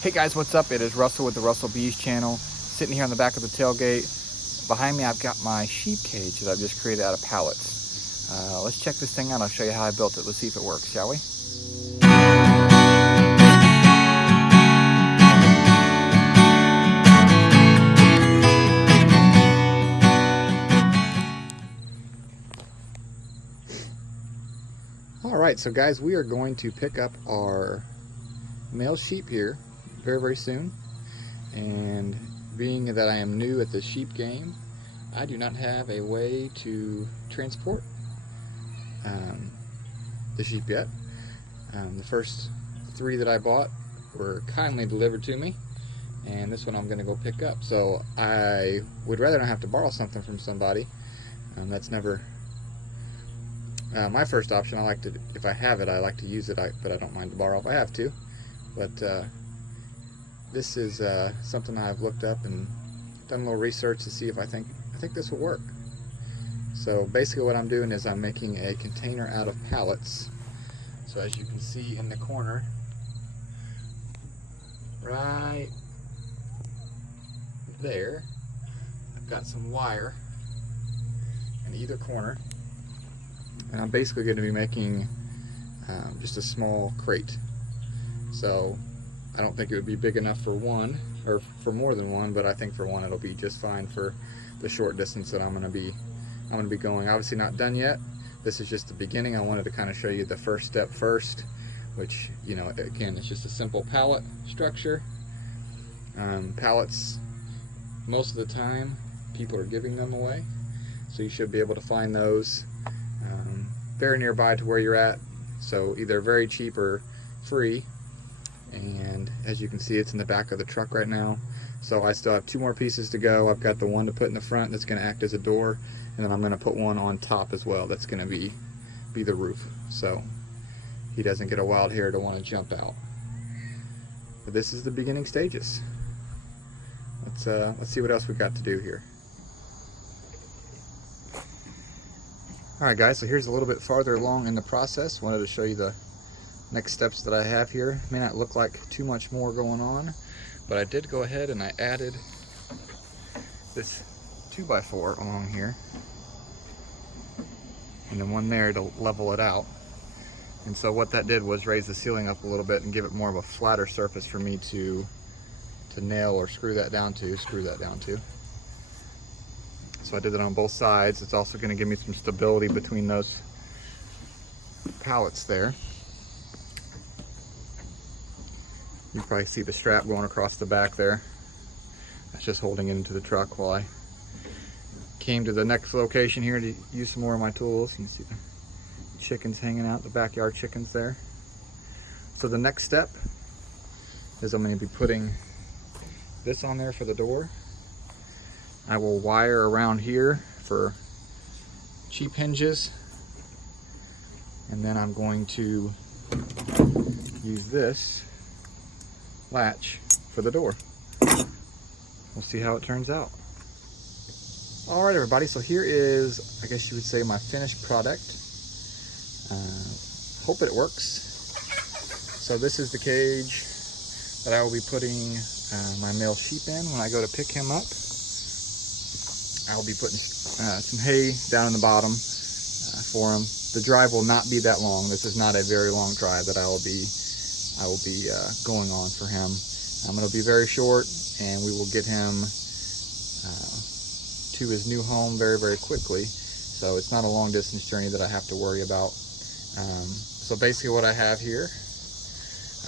Hey guys, what's up? It is Russell with the Russell Bees channel, sitting here on the back of the tailgate. Behind me I've got my sheep cage that I've just created out of pallets. Let's check this thing out. I'll show you how I built it. Let's see if it works, shall we? Alright, so guys, we are going to pick up our male sheep here very soon. And being that I am new at the sheep game, I do not have a way to transport the sheep yet. The first 3 that I bought were kindly delivered to me, and this one I'm going to go pick up. So I would rather not have to borrow something from somebody. That's never my first option. I like to, if I have it, I like to use it, but I don't mind to borrow if I have to. But this is something I've looked up and done a little research to see if I think this will work. So basically what I'm doing is I'm making a container out of pallets. So as you can see in the corner, right there, I've got some wire in either corner. And I'm basically going to be making just a small crate. So I don't think it would be big enough for one, or for more than one, but I think for one it'll be just fine for the short distance that I'm going to be going. Obviously not done yet. This is just the beginning. I wanted to kind of show you the first step first, which, you know, again, it's just a simple pallet structure. Pallets, most of the time people are giving them away, so you should be able to find those very nearby to where you're at, so either very cheap or free. And as you can see, it's in the back of the truck right now. So I still have 2 more pieces to go. I've got the one to put in the front that's going to act as a door, and then I'm going to put one on top as well that's going to be the roof, so he doesn't get a wild hair to want to jump out. But this is the beginning stages. Let's see what else we've got to do here. Alright guys, so here's a little bit farther along in the process. Wanted to show you the next steps that I have here. May not look like too much more going on, but I did go ahead and I added this 2x4 along here, and then one there to level it out. And so what that did was raise the ceiling up a little bit and give it more of a flatter surface for me to nail or screw that down to. So I did it on both sides. It's also going to give me some stability between those pallets there. You probably see the strap going across the back there. That's just holding it into the truck while I came to the next location here to use some more of my tools. You can see the chickens hanging out, the backyard chickens there. So the next step is I'm going to be putting this on there for the door. I will wire around here for cheap hinges, and then I'm going to use this latch for the door. We'll see how it turns out. Alright everybody, so here is, I guess you would say, my finished product. Hope it works. So this is the cage that I will be putting my male sheep in when I go to pick him up. I'll be putting some hay down in the bottom for him. The drive will not be that long. This is not a very long drive that I will be going on for him. It'll be very short, and we will get him to his new home very quickly. So it's not a long distance journey that I have to worry about. So basically what I have here,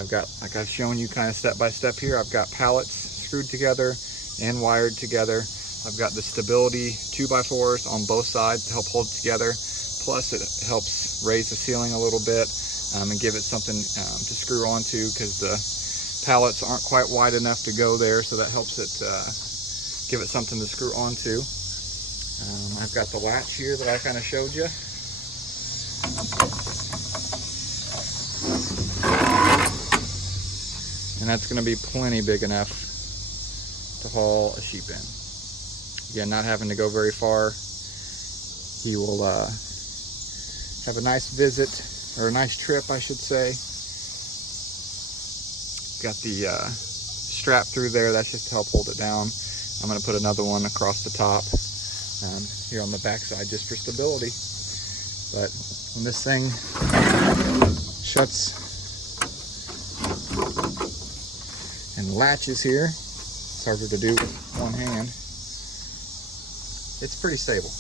I've got, like I've shown you kind of step by step here, I've got pallets screwed together and wired together. I've got the stability 2x4s on both sides to help hold it together. Plus it helps raise the ceiling a little bit and give it something to screw onto, because the pallets aren't quite wide enough to go there, so that helps it give it something to screw onto. I've got the latch here that I kind of showed you. And that's going to be plenty big enough to haul a sheep in. Again, not having to go very far. He will have a nice visit, or a nice trip, I should say. Got the strap through there. That's just to help hold it down. I'm going to put another one across the top here on the back side just for stability. But when this thing shuts and latches here, it's harder to do with one hand. It's pretty stable.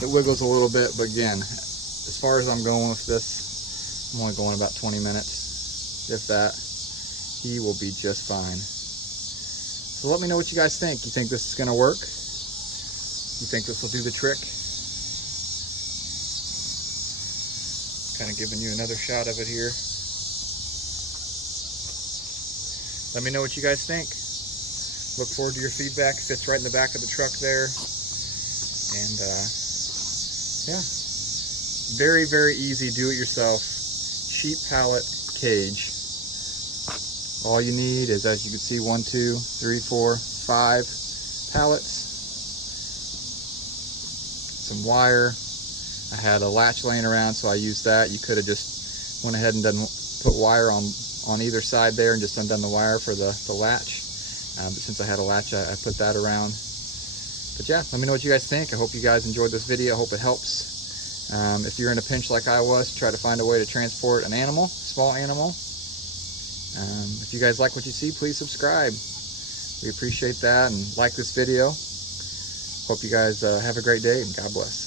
It wiggles a little bit, but again, as far as I'm going with this, I'm only going about 20 minutes, if that. He will be just fine. So let me know what you guys think. You think this is going to work? You think this will do the trick? Kind of giving you another shot of it here. Let me know what you guys think. Look forward to your feedback. Fits right in the back of the truck there. And yeah, very, very easy do-it-yourself sheep pallet cage. All you need is, as you can see, 1, 2, 3, 4, 5 pallets, some wire. I had a latch laying around, so I used that. You could have just went ahead and put wire on either side there and just undone the wire for the latch. But since I had a latch, I put that around. But yeah, let me know what you guys think. I hope you guys enjoyed this video. I hope it helps. If you're in a pinch like I was, try to find a way to transport an animal, small animal. If you guys like what you see, please subscribe. We appreciate that, and like this video. Hope you guys have a great day, and God bless.